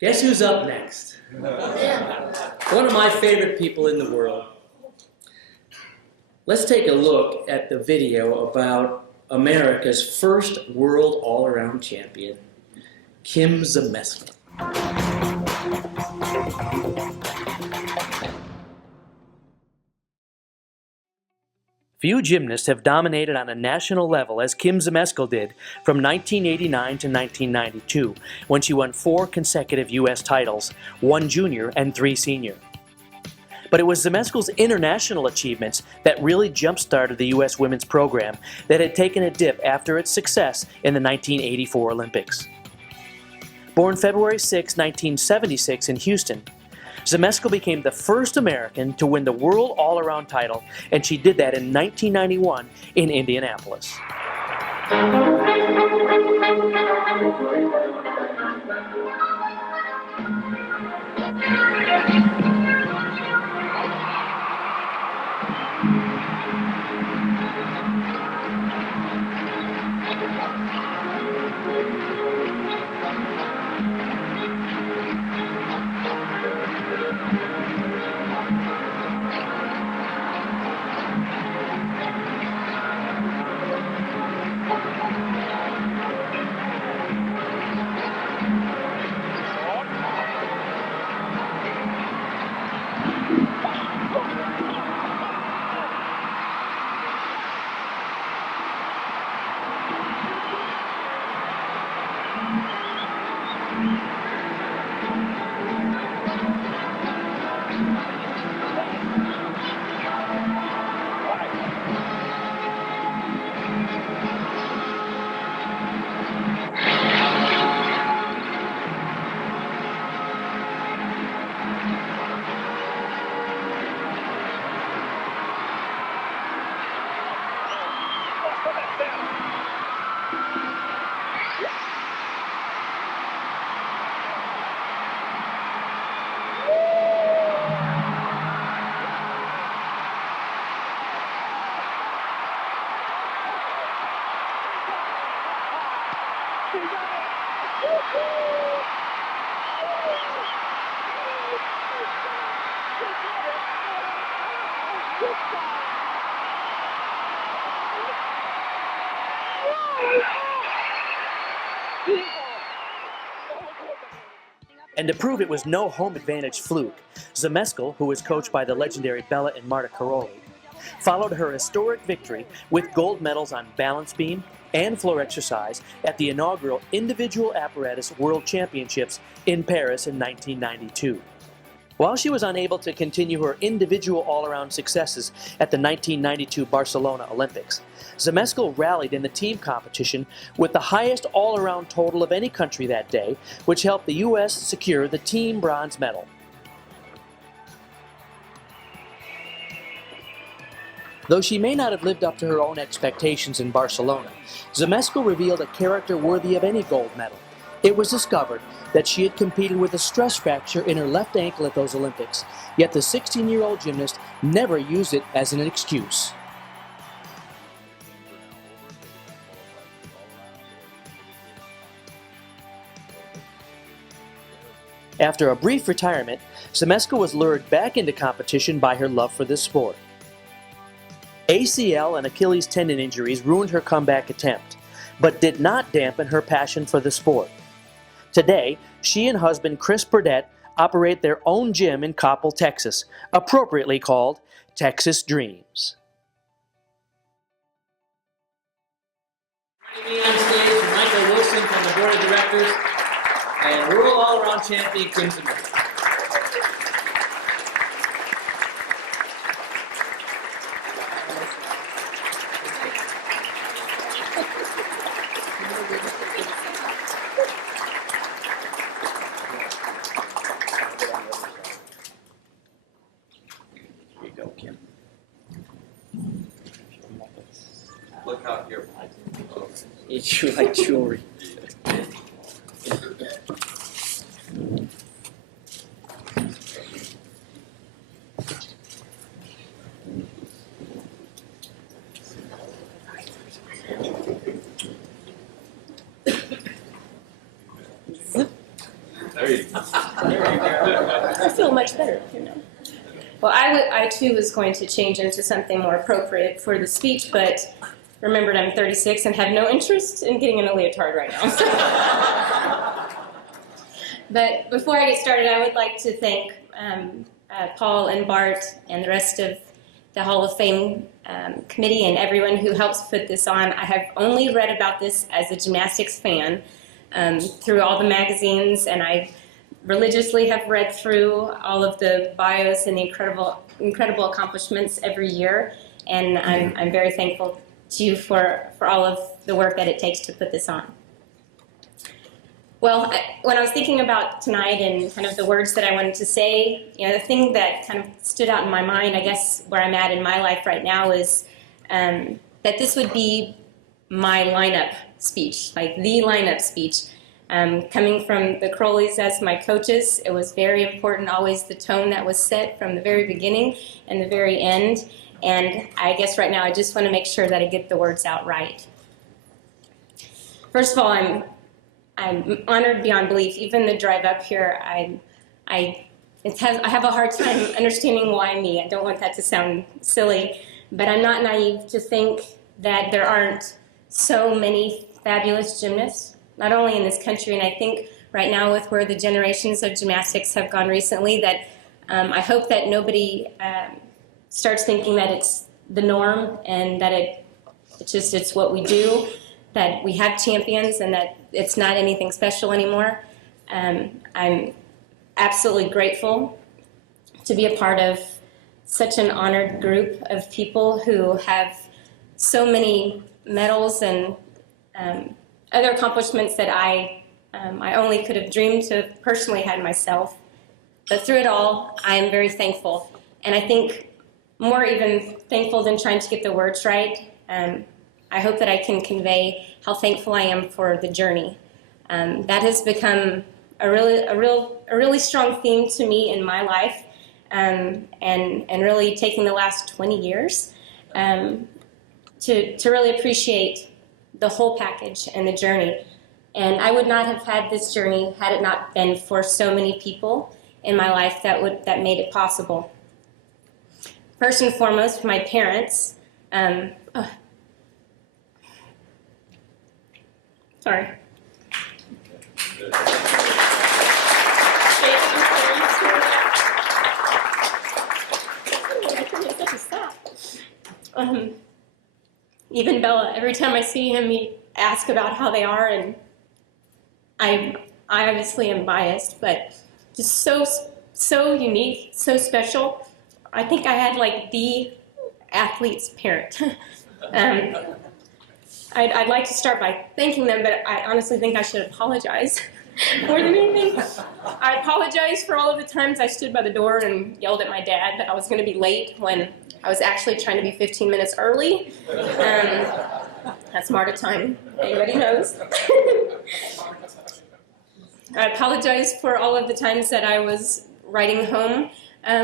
Guess who's up next? One of my favorite people in the world. Let's take a look at the video about America's first world all-around champion, Kim Zmeskal. Few gymnasts have dominated on a national level as Kim Zmeskal did from 1989 to 1992, when she won 4 consecutive U.S. titles, 1 junior and 3 senior. But it was Zmeskal's international achievements that really jump-started the U.S. women's program that had taken a dip after its success in the 1984 Olympics. Born February 6, 1976 in Houston, Zmeskal became the first American to win the World All-Around title, and she did that in 1991 in Indianapolis. And to prove it was no home advantage fluke, Zmeskal, who was coached by the legendary Bella and Marta Caroli, followed her historic victory with gold medals on balance beam and floor exercise at the inaugural Individual Apparatus World Championships in Paris in 1992. While she was unable to continue her individual all-around successes at the 1992 Barcelona Olympics, Zmeskal rallied in the team competition with the highest all-around total of any country that day, which helped the U.S. secure the team bronze medal. Though she may not have lived up to her own expectations in Barcelona, Zmeskal revealed a character worthy of any gold medal. It was discovered that she had competed with a stress fracture in her left ankle at those Olympics, yet the 16-year-old gymnast never used it as an excuse. After a brief retirement, Zmeskal was lured back into competition by her love for this sport. ACL and Achilles tendon injuries ruined her comeback attempt, but did not dampen her passion for the sport. Today, she and husband Chris Burdett operate their own gym in Coppell, Texas, appropriately called Texas Dreams. Joining me on stage, Michael Wilson from the Board of Directors and World All-Around Champion Kim Zmeskal. Look out here. It's like jewelry. There you go. I feel much better, you know. Well, I too was going to change into something more appropriate for the speech, but remembered I'm 36 and have no interest in getting in a leotard right now. But before I get started, I would like to thank Paul and Bart and the rest of the Hall of Fame committee and everyone who helps put this on. I have only read about this as a gymnastics fan through all the magazines, and I religiously have read through all of the bios and the incredible accomplishments every year, and I'm very thankful to you for all of the work that it takes to put this on. Well, when I was thinking about tonight and kind of the words that I wanted to say, you know, the thing that kind of stood out in my mind, I guess where I'm at in my life right now is that this would be my lineup speech, like the lineup speech. Coming from the Crowleys as my coaches, it was very important, always the tone that was set from the very beginning and the very end. And I guess right now I just want to make sure that I get the words out right. First of all, I'm honored beyond belief. Even the drive up here, I have a hard time understanding why me. I don't want that to sound silly, but I'm not naive to think that there aren't so many fabulous gymnasts, not only in this country, and I think right now with where the generations of gymnastics have gone recently, that I hope that nobody starts thinking that it's the norm and that it's what we do, that we have champions and that it's not anything special anymore. I'm absolutely grateful to be a part of such an honored group of people who have so many medals and other accomplishments that I only could have dreamed to have personally had myself. But through it all, I am very thankful. And I think more even thankful than trying to get the words right, I hope that I can convey how thankful I am for the journey. That has become a really strong theme to me in my life, and really taking the last 20 years to really appreciate the whole package and the journey. And I would not have had this journey had it not been for so many people in my life that made it possible. First and foremost, my parents. Sorry. Even Bella, every time I see him, he asks about how they are, and I obviously am biased, but just so unique, so special. I think I had like the athlete's parent. I'd like to start by thanking them, but I honestly think I should apologize more than anything. I apologize for all of the times I stood by the door and yelled at my dad that I was going to be late when I was actually trying to be 15 minutes early. That's MARTA time, anybody knows. I apologize for all of the times that I was riding home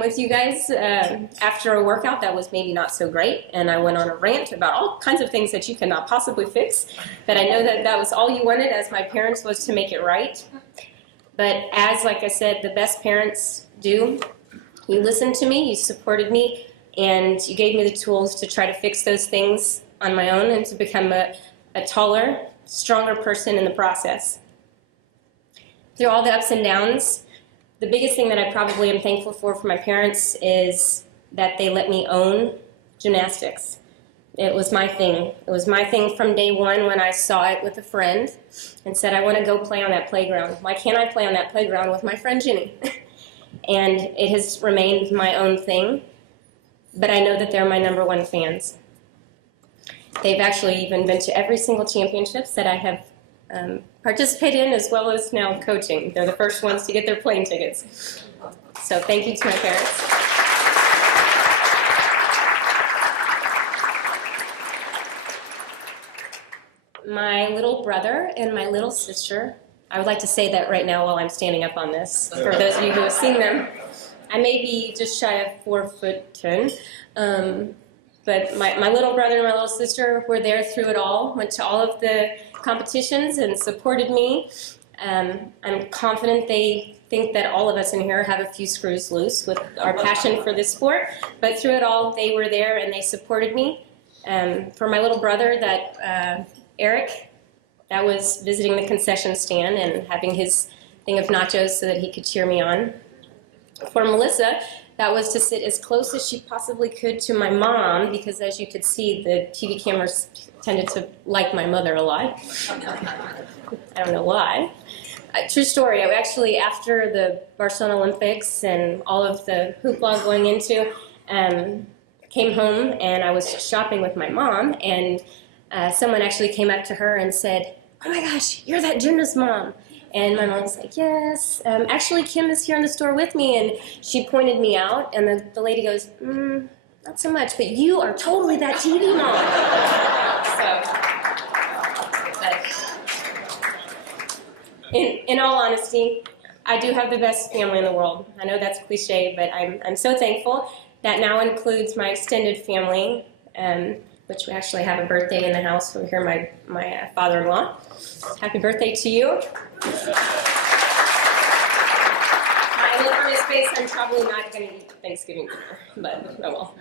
with you guys after a workout that was maybe not so great, and I went on a rant about all kinds of things that you cannot possibly fix, but I know that that was all you wanted as my parents, was to make it right. But as, like I said, the best parents do, you listened to me, you supported me, and you gave me the tools to try to fix those things on my own and to become a taller, stronger person in the process. Through all the ups and downs, the biggest thing that I probably am thankful for my parents is that they let me own gymnastics. It was my thing. It was my thing from day one when I saw it with a friend and said, I want to go play on that playground. Why can't I play on that playground with my friend Jenny? And it has remained my own thing, but I know that they're my #1 fans. They've actually even been to every single championships that I have participated in, as well as now coaching. They're the first ones to get their plane tickets. So thank you to my parents. My little brother and my little sister, I would like to say that right now while I'm standing up on this, for those of you who have seen them. I may be just shy of 4'10", but my little brother and my little sister were there through it all, went to all of the competitions and supported me. I'm confident they think that all of us in here have a few screws loose with our passion for this sport, but through it all, they were there and they supported me. For my little brother, Eric, that was visiting the concession stand and having his thing of nachos so that he could cheer me on. For Melissa, that was to sit as close as she possibly could to my mom, because as you could see, the TV cameras tended to like my mother a lot. I don't know why. True story, I actually, after the Barcelona Olympics and all of the hoopla going into, came home and I was shopping with my mom, and someone actually came up to her and said, "Oh my gosh, you're that gymnast mom." And my mom was like, "Yes, actually Kim is here in the store with me," and she pointed me out, and the lady goes, "Not so much, but you are totally that TV mom." So, in all honesty, I do have the best family in the world. I know that's cliche, but I'm so thankful. That now includes my extended family, which we actually have a birthday in the house. We hear my father-in-law. Happy birthday to you. My look on his face, I'm probably not going to eat Thanksgiving dinner, but oh well.